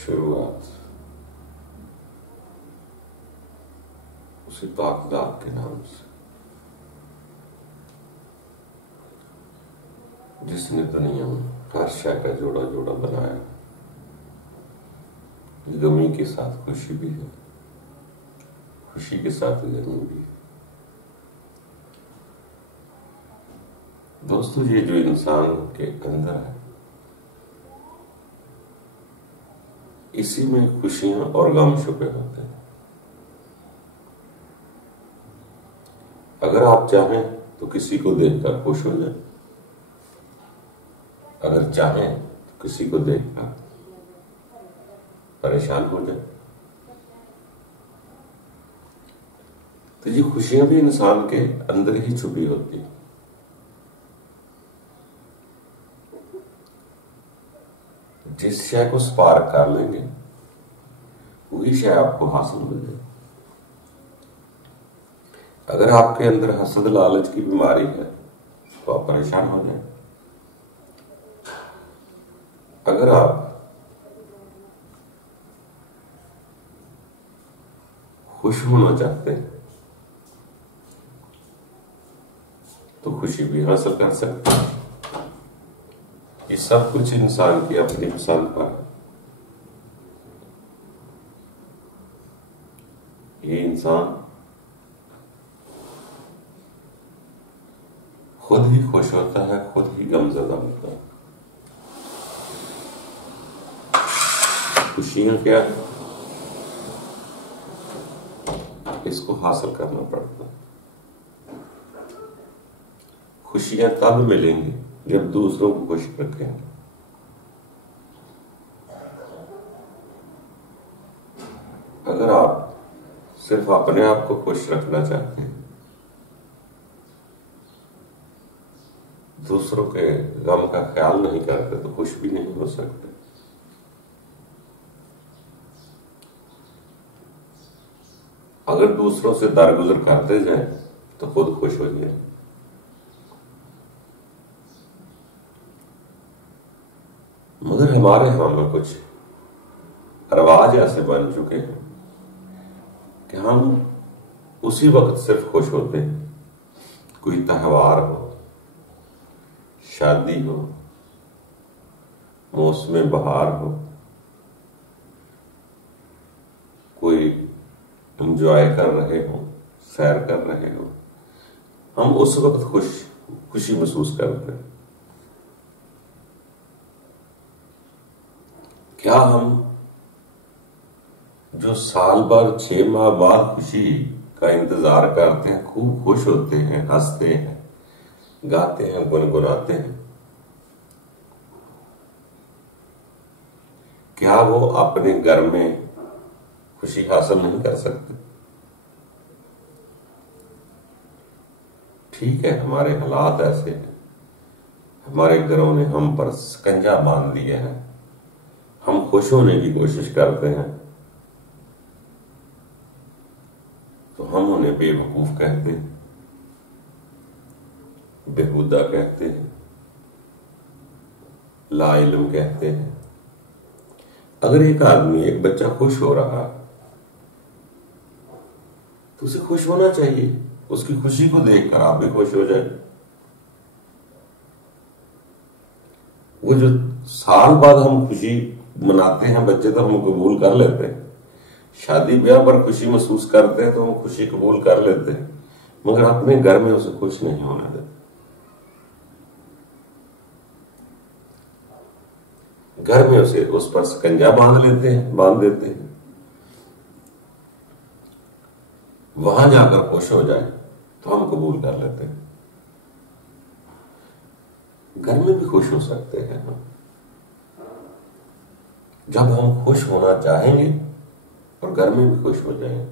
शुरुआत उसी पाक दाग के नाम से जिसने दुनिया में हर शय का जोड़ा जोड़ा बनाया। गमी के साथ खुशी भी है, खुशी के साथ गमी भी है। दोस्तों, ये जो इंसान के अंदर है, इसी में खुशियां और गम छुपे होते हैं। अगर आप चाहें तो किसी को देखकर खुश हो जाए, अगर चाहें तो किसी को देखकर परेशान हो जाए। तो ये खुशियां भी इंसान के अंदर ही छुपी होती है। जिस शय को स्पार्क कर लेंगे वही शय आपको हासिल मिल जाए। अगर आपके अंदर हसद लालच की बीमारी है तो आप परेशान हो जाए। अगर आप खुश होना चाहते हैं तो खुशी भी हासिल कर सकते हैं। ये सब कुछ इंसान की अपनी पसंद पर है। ये इंसान खुद ही खुश होता है, खुद ही गमज़दा होता है। खुशियां क्या है, इसको हासिल करना पड़ता है। खुशियां तब मिलेंगी जब दूसरों को खुश रखेंगे। अगर आप सिर्फ अपने आप को खुश रखना चाहते हैं, दूसरों के गम का ख्याल नहीं करते, तो खुश भी नहीं हो सकते। अगर दूसरों से दरगुजर करते जाएं तो खुद खुश हो जाए। मगर हमारे यहाँ में कुछ रिवाज ऐसे बन चुके हैं कि हम उसी वक्त सिर्फ खुश होते हैं। कोई त्योहार हो, शादी हो, मौसम बहार हो, कोई एंजॉय कर रहे हो, सैर कर रहे हो, हम उस वक्त खुशी महसूस करते हैं। क्या हम जो साल भर 6 माह बाद खुशी का इंतजार करते हैं, खूब खुश होते हैं, हंसते हैं, गाते हैं, गुनगुनाते हैं, क्या वो अपने घर में खुशी हासिल नहीं कर सकते? ठीक है, हमारे हालात ऐसे हैं, हमारे घरों ने हम पर शिकंजा बांध दिया है, हम खुश होने की कोशिश करते हैं तो हम उन्हें बेवकूफ कहते हैं, बेहुदा कहते हैं, लाइल्म कहते हैं। अगर एक आदमी, एक बच्चा खुश हो रहा है तो उसे खुश होना चाहिए। उसकी खुशी को देखकर आप भी खुश हो जाए। वो जो साल बाद हम खुशी मनाते हैं बच्चे, तो हम कबूल कर लेते हैं। शादी ब्याह पर खुशी महसूस करते हैं तो हम खुशी कबूल कर लेते हैं, मगर अपने घर में उसे खुश नहीं होने देते। घर में उसे उस पर शिकंजा बांध देते हैं। वहां जाकर खुश हो जाए तो हम कबूल कर लेते हैं। घर में भी खुश हो सकते हैं हम, जब हम खुश होना चाहेंगे और घर में भी खुश हो जाएंगे।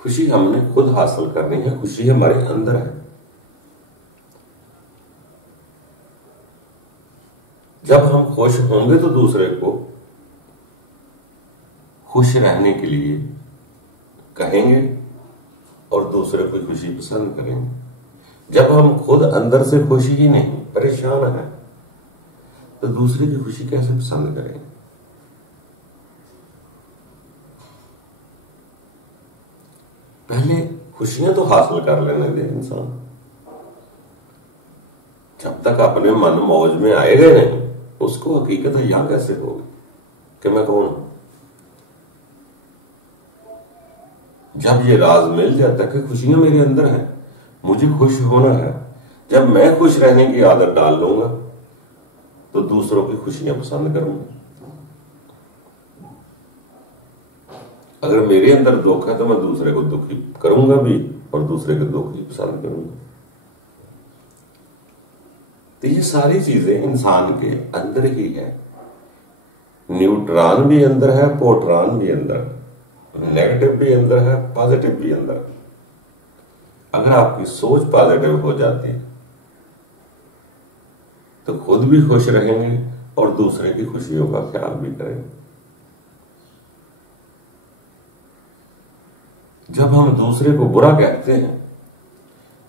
खुशी हमने खुद हासिल करनी है, खुशी हमारे अंदर है। जब हम खुश होंगे तो दूसरे को खुश रहने के लिए कहेंगे और दूसरे को खुशी पसंद करेंगे। जब हम खुद अंदर से खुशी ही नहीं, परेशान है, तो दूसरे की खुशी कैसे पसंद करेंगे? पहले खुशियां तो हासिल कर लेने दे इंसान। जब तक अपने मन मौज में आएगा नहीं, उसको हकीकत है यहां कैसे होगी कि मैं कौन हूं। जब ये राज मिल जाता है कि खुशियां मेरे अंदर हैं, मुझे खुश होना है, जब मैं खुश रहने की आदत डाल लूंगा तो दूसरों की खुशियां पसंद करूंगा। अगर मेरे अंदर दुख है तो मैं दूसरे को दुखी करूंगा भी और दूसरे के दुख ही पसंद करूंगा। तो ये सारी चीजें इंसान के अंदर ही है। न्यूट्रॉन भी अंदर है, प्रोटॉन भी अंदर है, नेगेटिव भी अंदर है, पॉजिटिव भी अंदर है। अगर आपकी सोच पॉजिटिव हो जाती है तो खुद भी खुश रहेंगे और दूसरे की खुशियों का ख्याल भी करेंगे। जब हम दूसरे को बुरा कहते हैं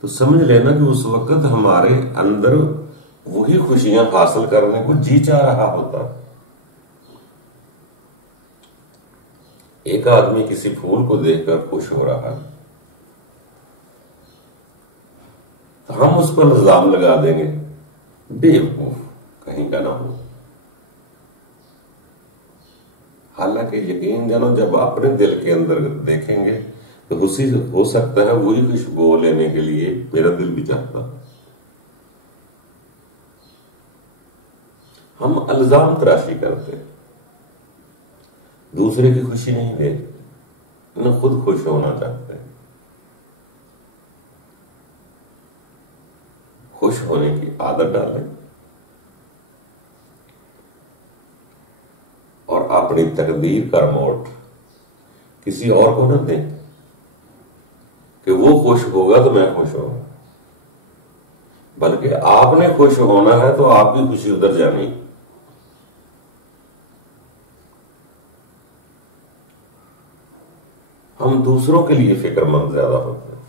तो समझ लेना कि उस वक्त हमारे अंदर वही खुशियां हासिल करने को जी चाह रहा होता है। एक आदमी किसी फूल को देखकर खुश हो रहा है तो हम उस पर इल्जाम लगा देंगे, बेवकूफ कहीं का ना हो। हालांकि यकीन जानो, जब अपने दिल के अंदर देखेंगे तो उसी हो सकता है वही खुशबू लेने के लिए मेरा दिल भी चाहता। हम इल्जाम तराशी करते, दूसरे की खुशी नहीं देखते, न खुद खुश होना चाहते। खुश होने की आदत डालें और अपनी तकदीर का रिमोट किसी और को न दें कि वो खुश होगा तो मैं खुश होगा, बल्कि आपने खुश होना है तो आपकी खुशी उधर जानी। हम दूसरों के लिए फिक्रमंद ज्यादा होते हैं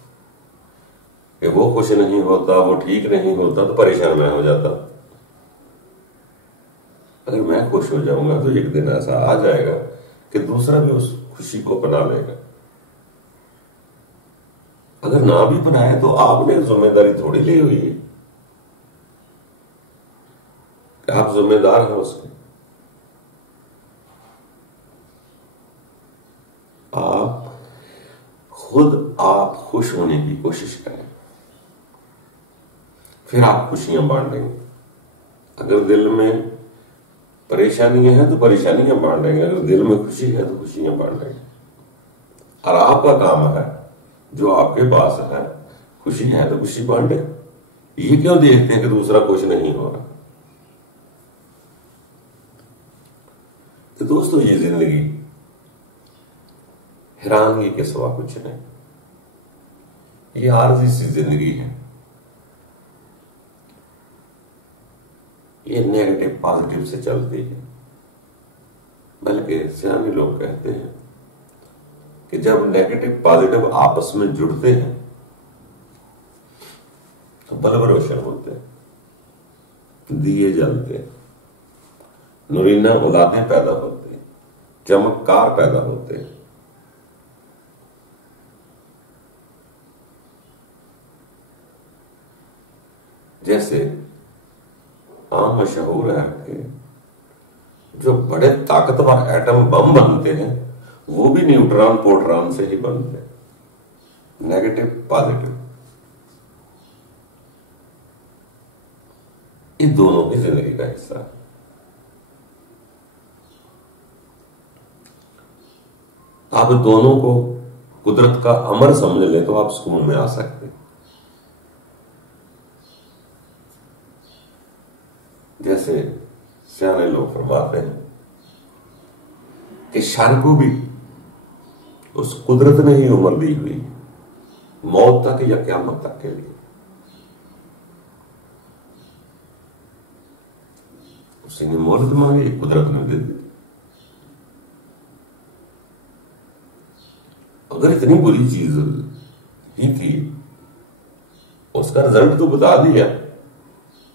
कि वो खुश नहीं होता, वो ठीक नहीं होता तो परेशान मैं हो जाता। अगर मैं खुश हो जाऊंगा तो एक दिन ऐसा आ जाएगा कि दूसरा भी उस खुशी को अपना लेगा। अगर ना भी बनाए तो आपने जिम्मेदारी थोड़ी ली हुई है कि आप जिम्मेदार हैं उसके। आप खुश होने की कोशिश करें, फिर आप खुशियां बांटेंगे। अगर दिल में परेशानियां हैं तो परेशानियां बांटेंगे, अगर दिल में खुशी है तो खुशियां बांटेंगे। और आपका काम है, जो आपके पास है, खुशी है तो खुशी बांटे। ये क्यों देखते हैं कि दूसरा खुश नहीं हो रहा? तो दोस्तों, ये जिंदगी हैरानगी के सिवा कुछ नहीं। ये आरजी सी जिंदगी है। ये नेगेटिव पॉजिटिव से चलती है। बल्कि सियाने लोग कहते हैं कि जब नेगेटिव पॉजिटिव आपस में जुड़ते हैं तो बल्ब रोशन होते हैं, दिए जलते हैं, नूरीना औलादें पैदा होते हैं, चमत्कार पैदा होते हैं। जैसे आम मशहूर है कि जो बड़े ताकतवर एटम बम बनते हैं वो भी न्यूट्रॉन प्रोटॉन से ही बनते हैं, नेगेटिव पॉजिटिव। ये दोनों की जिंदगी का हिस्सा है। आप दोनों को कुदरत का अमर समझ ले तो आप सुकून में आ सकते। जैसे सियाने लोग फरमाते हैं कि शर को भी उस कुदरत ने ही उम्र दी हुई, मौत तक या क़यामत तक के लिए। उसी ने मोहलत मांगी, कुदरत ने दे दी। अगर इतनी बुरी चीज ही थी, उसका रिजल्ट तो बता दिया,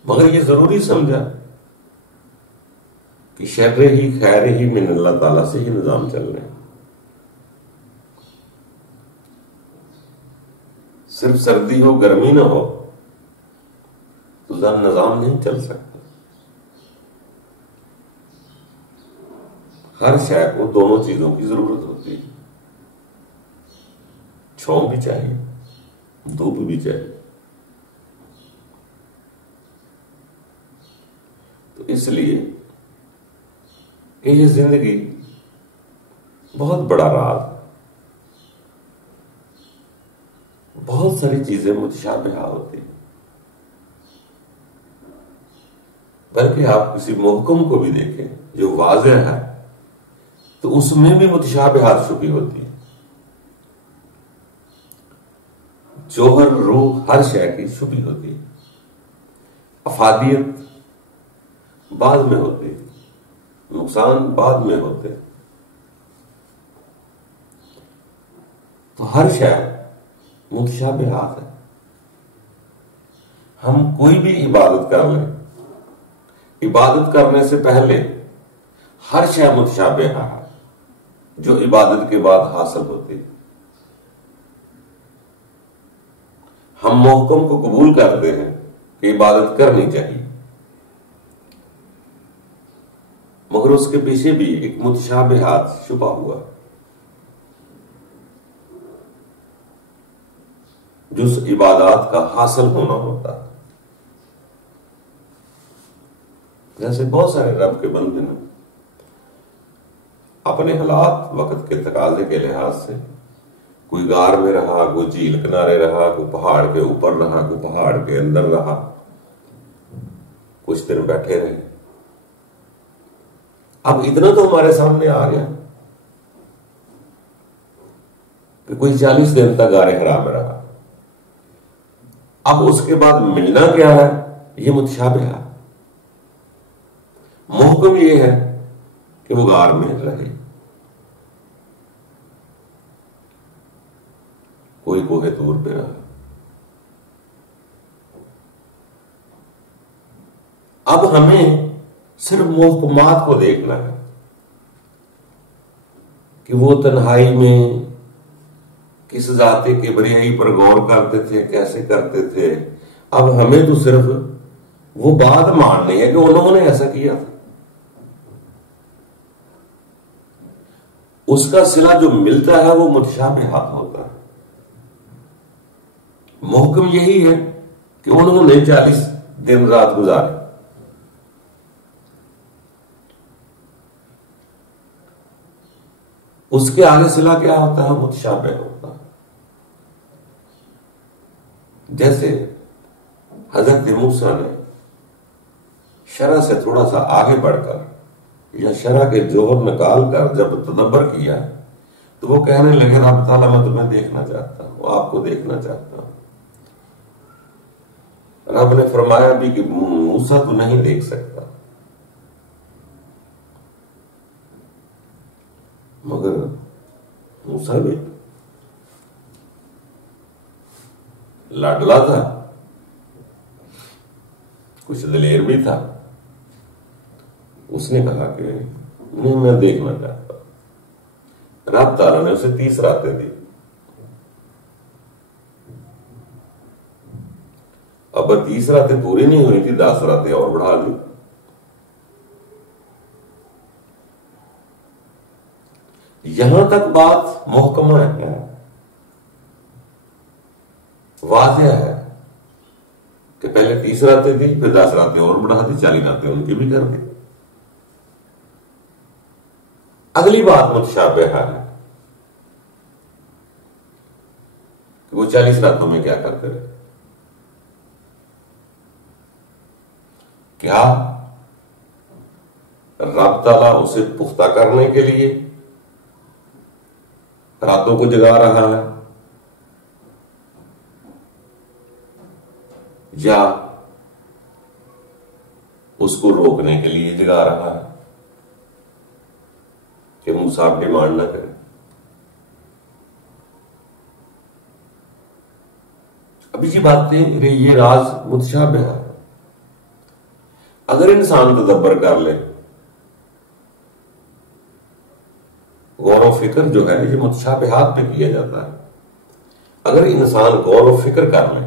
मगर ये जरूरी समझा कि शर्र ही खैर ही मिन अल्लाह ताला से ही निजाम चल रहे हैं। सिर्फ सर्दी हो गर्मी ना हो तो निजाम नहीं चल सकता। हर शय को दोनों चीजों की जरूरत होती है, छांव भी चाहिए, धूप भी चाहिए। तो इसलिए ये जिंदगी बहुत बड़ा राज है। बहुत सारी चीजें मुतशाबिहा होती हैं, बल्कि आप किसी मुहकम को भी देखें जो वाज़ेह है तो उसमें भी मुतशाबिहात छुपी होती है। जौहर रूह हर शय की छुपी होती है। अफादियत बाद में होती है, नुकसान बाद में होते हैं। तो हर शय मुतशाबिहात है। हम कोई भी इबादत कर लें, इबादत करने से पहले हर शय मुतशाबिहा है जो इबादत के बाद हासिल होती है। हम मोहकम को कबूल करते हैं कि इबादत करनी चाहिए, मगर उसके पीछे भी एक मुतशाबिहात छुपा हुआ है जो उस इबादत का हासिल होना होता है। जैसे बहुत सारे रब के बंदे ने अपने हालात वक्त के तकाजे के लिहाज से कोई गार में रहा, कोई झील किनारे रहा, कोई पहाड़ के ऊपर रहा, कोई पहाड़ के अंदर रहा, कुछ दिन बैठे रहे। अब इतना तो हमारे सामने आ गया कि कोई 40 दिन तक गारे हरा में रहा। अब उसके बाद मिलना क्या है, ये मुतशाबिहा है। मुहकम ये है कि वो गार में रहे। कोई कोहे तूर पे रहा। अब हमें सिर्फ मुहकमात को देखना है कि वो तन्हाई में किस जाते किबरियाई पर गौर करते थे, कैसे करते थे। अब हमें तो सिर्फ वो बात माननी है कि उन्होंने ऐसा किया था। उसका सिला जो मिलता है वो मुतशाबिहात होता है। मुहकम यही है कि उन्होंने 40 दिन रात गुजारे। उसके आगे सिला क्या होता है, मुतशाबिह होता है। जैसे हजरत मूसा ने शरह से थोड़ा सा आगे बढ़कर या शरह के जोहर निकाल कर जब तदब्बर किया तो वो कहने लगे, रब ताला मैं तुम्हें देखना चाहता हूं, आपको देखना चाहता हूं। रब ने फरमाया भी कि मूसा तू नहीं देख सकता, मगर मूसा भी लाडला था, कुछ दिलेर भी था। उसने कहा कि नहीं, मैं देखना चाहता। रब ताला ने उसे 30 रातें दी। अब 30 रातें पूरी नहीं हुई थी, 10 रातें और बढ़ा दी। यहां तक बात मुहकमा है, वाज़ेह है कि पहले 30 रातें दी, फिर 10 रातें और बढ़ा दी, 40 रातें उनकी भी कर दी। अगली बात मुतशाबिहा है कि वो 40 रातों में क्या करते रहे। क्या रब ताला उसे पुख्ता करने के लिए रातों को जगा रहा है, या उसको रोकने के लिए जगा रहा है कि मूसा आप डिमांड ना करें। अभी जी बातें ये राज मुतशाबिह है। अगर इंसान तदब्बर कर ले गौर व फिक्र जो है ये मुतशाबिहात पे किया जाता है। अगर इंसान गौर व फिक्र कर ले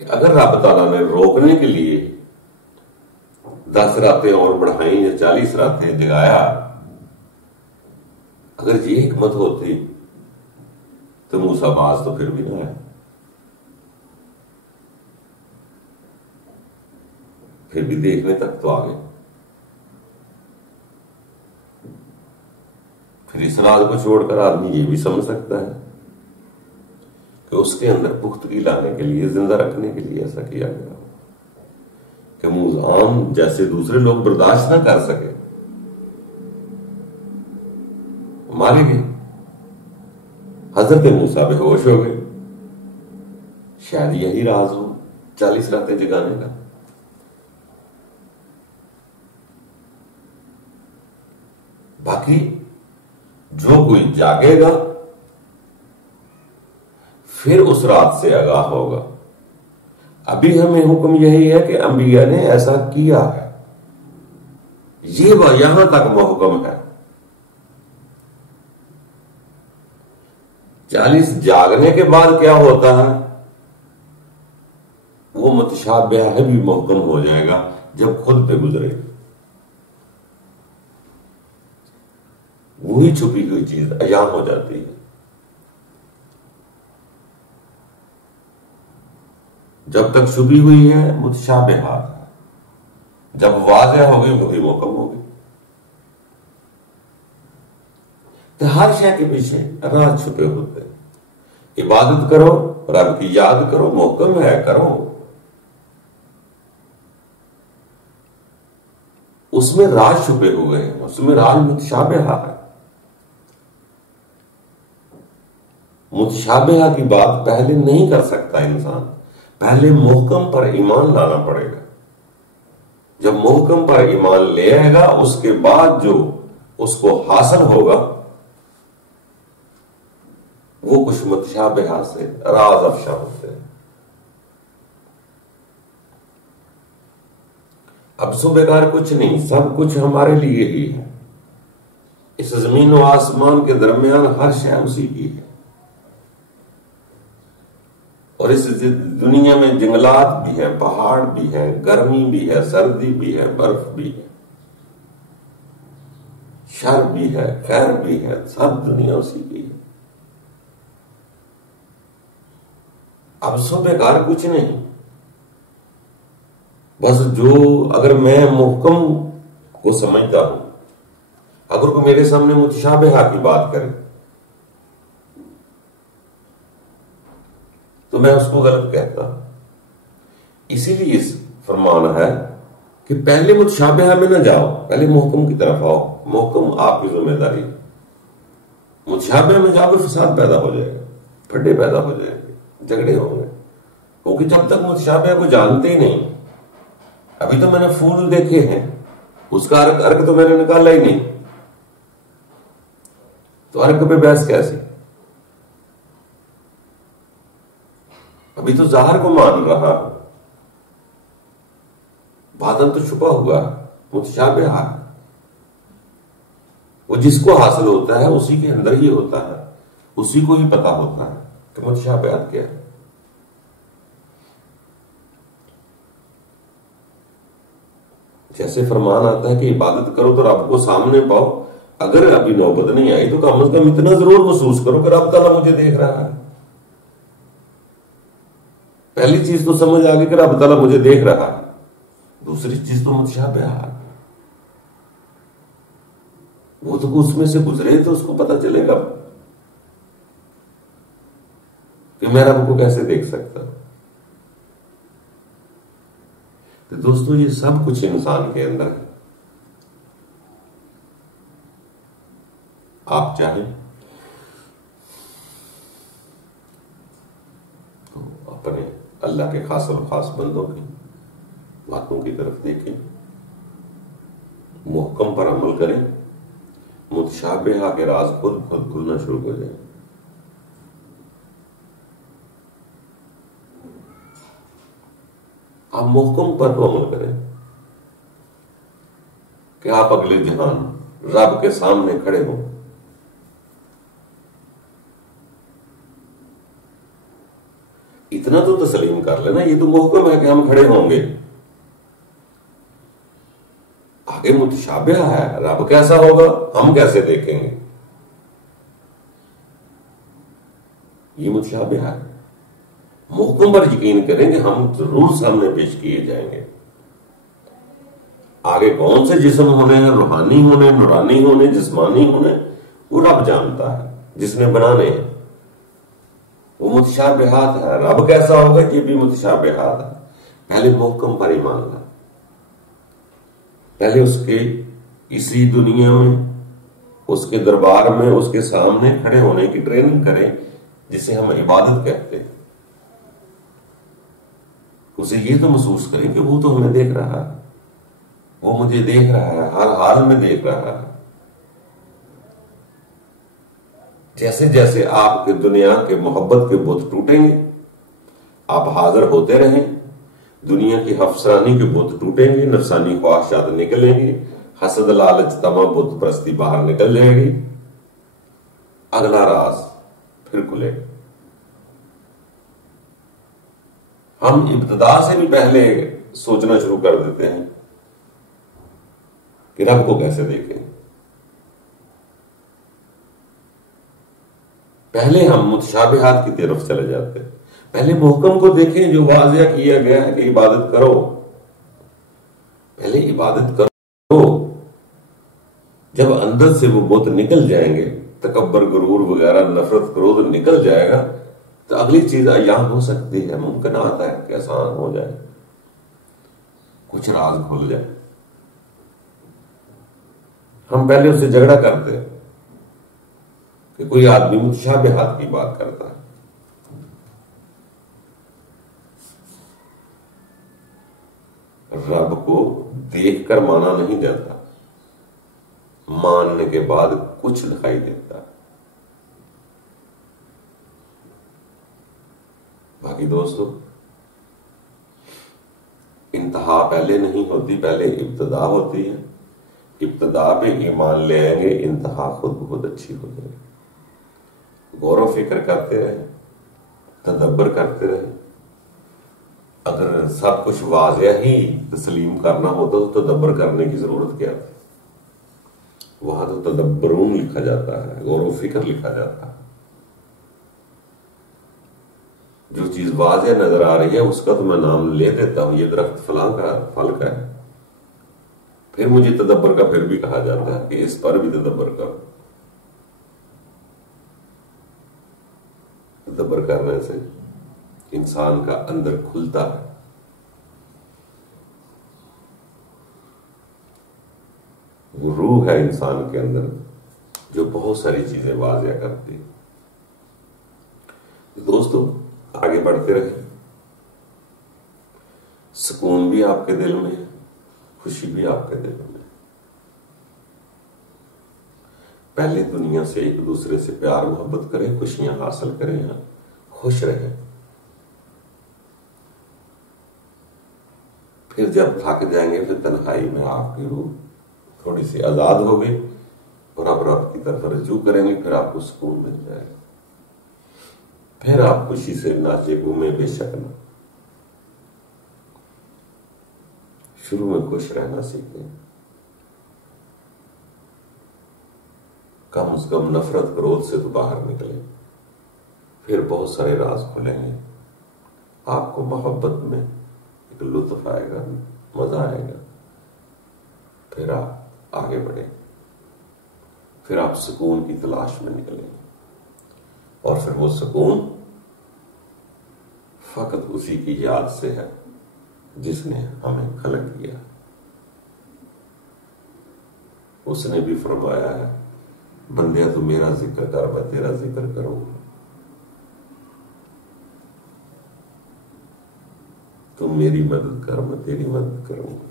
कि अगर रब ताला ने रोकने के लिए 10 रातें और बढ़ाई या 40 रातें जगाया, अगर ये हिकमत होती तो मूसा बाज तो फिर भी ना आया, फिर भी देखने तक तो आ गए। फिर इस राज को छोड़कर आदमी ये भी समझ सकता है कि उसके अंदर पुख्तगी लाने के लिए, जिंदा रखने के लिए ऐसा किया गया कि मुआम जैसे दूसरे लोग बर्दाश्त ना कर सके, मारे गए। हजरत मूसा बेहोश हो गए। शायद यही राज हो 40 रातें जगाने का। बाकी जो कोई जागेगा फिर उस रात से आगाह होगा। अभी हमें हुक्म यही है कि अंबिया ने ऐसा किया है, ये यहां तक हुक्म है। 40 जागने के बाद क्या होता है वो मुतशाबिह भी मुहकम हो जाएगा जब खुद पे गुजरे। वही छुपी हुई चीज अयां हो जाती है। जब तक छुपी हुई है मुतशाबिहात है, जब वाज़ेह हो गई वही मुहकम हो गई। तो हर शय के पीछे राज छुपे होते हैं। इबादत करो, रब की याद करो, मुहकम है करो, उसमें राज छुपे हुए हैं, उसमें राज मुतशाबिहा है। मुतशाबिहा की बात पहले नहीं कर सकता इंसान, पहले मुहकम पर ईमान लाना पड़ेगा। जब मुहकम पर ईमान ले आएगा उसके बाद जो उसको हासिल होगा वो कुछ मुतशाबिहा से राज अफशा होते हैं। अब सो बेकार कुछ नहीं, सब कुछ हमारे लिए ही है। इस जमीन और आसमान के दरमियान हर शय उसी की है। और इस दुनिया में जंगलात भी हैं, पहाड़ भी हैं, गर्मी भी है, सर्दी भी है, बर्फ भी है, शर भी है, खैर भी है, सब दुनिया उसी की है। अब सो बेकार कुछ नहीं, बस जो अगर मैं मुहकम को समझता हूं, अगर कोई मेरे सामने मुतशाबिहा की बात करे तो मैं उसको गलत कहता। इसीलिए इस फरमान है कि पहले मुतशाबिहा में ना जाओ, पहले मुहकम की तरफ आओ। मुहकम आपकी जिम्मेदारी। मुतशाबिहा में जाओगे फसाद पैदा हो जाएगा, फड्डे पैदा हो जाएंगे, झगड़े होंगे, क्योंकि जब तक मुतशाबिहा को जानते ही नहीं। अभी तो मैंने फूल देखे हैं, उसका अर्क तो मैंने निकाला ही नहीं, तो अर्क पे बहस कैसी? अभी तो जाहिर को मान रहा, बादल तो छुपा हुआ, मुतशाबिहा। वो जिसको हासिल होता है उसी के अंदर ही होता है, उसी को ही पता होता है कि मुतशाबिहात क्या है। जैसे फरमान आता है कि इबादत करो तो रब को सामने पाओ। अगर अभी नौबत नहीं आई तो कम से कम इतना जरूर महसूस करो कि रब ताला मुझे देख रहा है। पहली चीज तो समझ आ गई कि रब ताला मुझे देख रहा है, दूसरी चीज तो मुतशाबिहा। वो तो उसमें से गुजरे तो उसको पता चलेगा कि मैं रब को कैसे देख सकता। तो दोस्तों ये सब कुछ इंसान के अंदर है। आप चाहें तो अपने अल्लाह के खास और खास बंदों की बातों की तरफ देखें, मुहकम पर अमल करें, मुतशाबिहा के राज खुद खुद खुलना शुरू हो जाए। आप मुहकम पर तो अमल करें, कि आप अगले जहान रब के सामने खड़े हो। इतना तो तस्लीम कर लेना, ये तो मुहकम है कि हम खड़े होंगे। आगे मुतशाबिह है, रब कैसा होगा हम कैसे देखेंगे, ये मुतशाबिह है। मुहकम पर यकीन करेंगे, हम जरूर सामने पेश किए जाएंगे। आगे कौन से जिस्म होने हैं, रूहानी होने, नूरानी होने, जिस्मानी होने, वो रब जानता है जिसने बनाने हैं। वो मुतशाबिहात है। रब कैसा होगा ये भी मुतशाबिहात है। पहले मुहकम पर ईमान लाए, पहले उसके इसी दुनिया में, उसके दरबार में, उसके सामने खड़े होने की ट्रेनिंग करें, जिसे हम इबादत कहते हैं। उसे ये तो महसूस करें कि वो तो हमें देख रहा है, वो मुझे देख रहा है, हर हाल में देख रहा है। जैसे जैसे आपके दुनिया के मोहब्बत के बुत टूटेंगे, आप हाजिर होते रहें, दुनिया की अफसरानी के बुत टूटेंगे, नफसानी ख्वाहिशात निकलेंगी, हसद लालच तमा बुत परस्ती बाहर निकल जाएगी, अगला राज फिर खुलेगा। हम इब्तिदा से भी पहले सोचना शुरू कर देते हैं कि रब को कैसे देखें। पहले हम मुतशाबिहात की तरफ चले जाते हैं। पहले मुहकम को देखें जो वाज़िया किया गया है कि इबादत करो, पहले इबादत करो। जब अंदर से वो बुत निकल जाएंगे, तकब्बर, गुरूर वगैरह, नफरत, क्रोध निकल जाएगा, तो अगली चीज अयान हो सकती है, मुमकिन आता है कि आसान हो जाए, कुछ राज खुल जाए। हम पहले उससे झगड़ा करते हैं कि कोई आदमी मुतशाबिहात की बात करता है। रब को देखकर माना नहीं जाता, मानने के बाद कुछ दिखाई देता है। बाकी दोस्तों, इंतहा पहले नहीं होती, पहले इब्तिदा होती है। इब्तिदा पे ईमान ले आएंगे, इंतहा खुद बहुत अच्छी हो जाएगी। गौर व फिक्र करते रहे, तदब्बर करते रहे। अगर सब कुछ वाज़िया ही तस्लीम करना होता तो तदब्बर करने की जरूरत क्या थी? वहां तो तदब्बरून लिखा जाता है, गौर व फिक्र लिखा जाता है। जो चीज वाज़िया नजर आ रही है उसका तो मैं नाम ले देता हूं, ये दरख्त फलां का फल का है, फिर मुझे तदब्बर का फिर भी कहा जाता है कि इस पर भी तदब्बर करो। तदब्बर करने से इंसान का अंदर खुलता है। वो रूह है इंसान के अंदर जो बहुत सारी चीजें वाज़िया करती है। दोस्तों, आगे बढ़ते रहे। सुकून भी आपके दिल में है, खुशी भी आपके दिल में। पहले दुनिया से एक दूसरे से प्यार मोहब्बत करें, खुशियां हासिल करें, खुश रहें। फिर जब थक जाएंगे, फिर तन्हाई में आपकी रूह थोड़ी सी आजाद हो गई और अब रब की तरफ रजू करेंगे, फिर आपको सुकून मिल जाएगा। फिर आप खुशी से नाचे घूमे, बेशक ना। शुरू में खुश रहना सीखें, कम से कम नफरत क्रोध से तो बाहर निकले, फिर बहुत सारे राज खुलेंगे। आपको मोहब्बत में एक लुत्फ आएगा, मजा आएगा। फिर आप आगे बढ़े, फिर आप सुकून की तलाश में निकलेंगे और फिर वो सुकून फकत उसी की याद से है जिसने हमें खलक किया। उसने भी फरमाया है, बंदिया तू मेरा जिक्र कर, मैं तेरा जिक्र करूंगा। तुम मेरी मदद कर, मैं तेरी मदद करूंगा।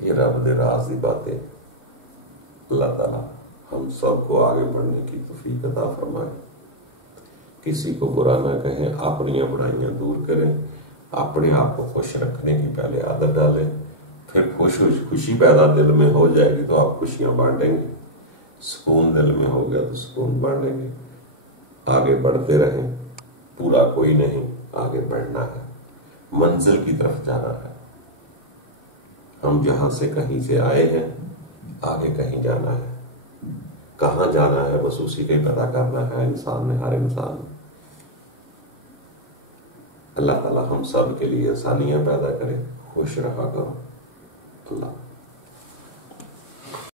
ये रब दे राज की बातें। अल्लाह ताला हम सबको आगे बढ़ने की तौफीक अता फरमाए। किसी को बुरा ना कहें, अपनी बुराइयां दूर करें, अपने आप को खुश रखने की पहले आदत डालें, फिर खुशी पैदा दिल में हो जाएगी तो आप खुशियां बांटेंगे, सुकून दिल में हो गया तो सुकून बांटेंगे। आगे बढ़ते रहें, पूरा कोई नहीं, आगे बढ़ना है, मंजिल की तरफ जाना है। हम जहां से कहीं से आए हैं, आगे कहीं जाना है, कहां जाना है बस उसी का ही पता करना है इंसान ने, हर इंसान ने। अल्लाह ताला हम सब के लिए आसानियां पैदा करे। खुश रहा करो। अल्लाह।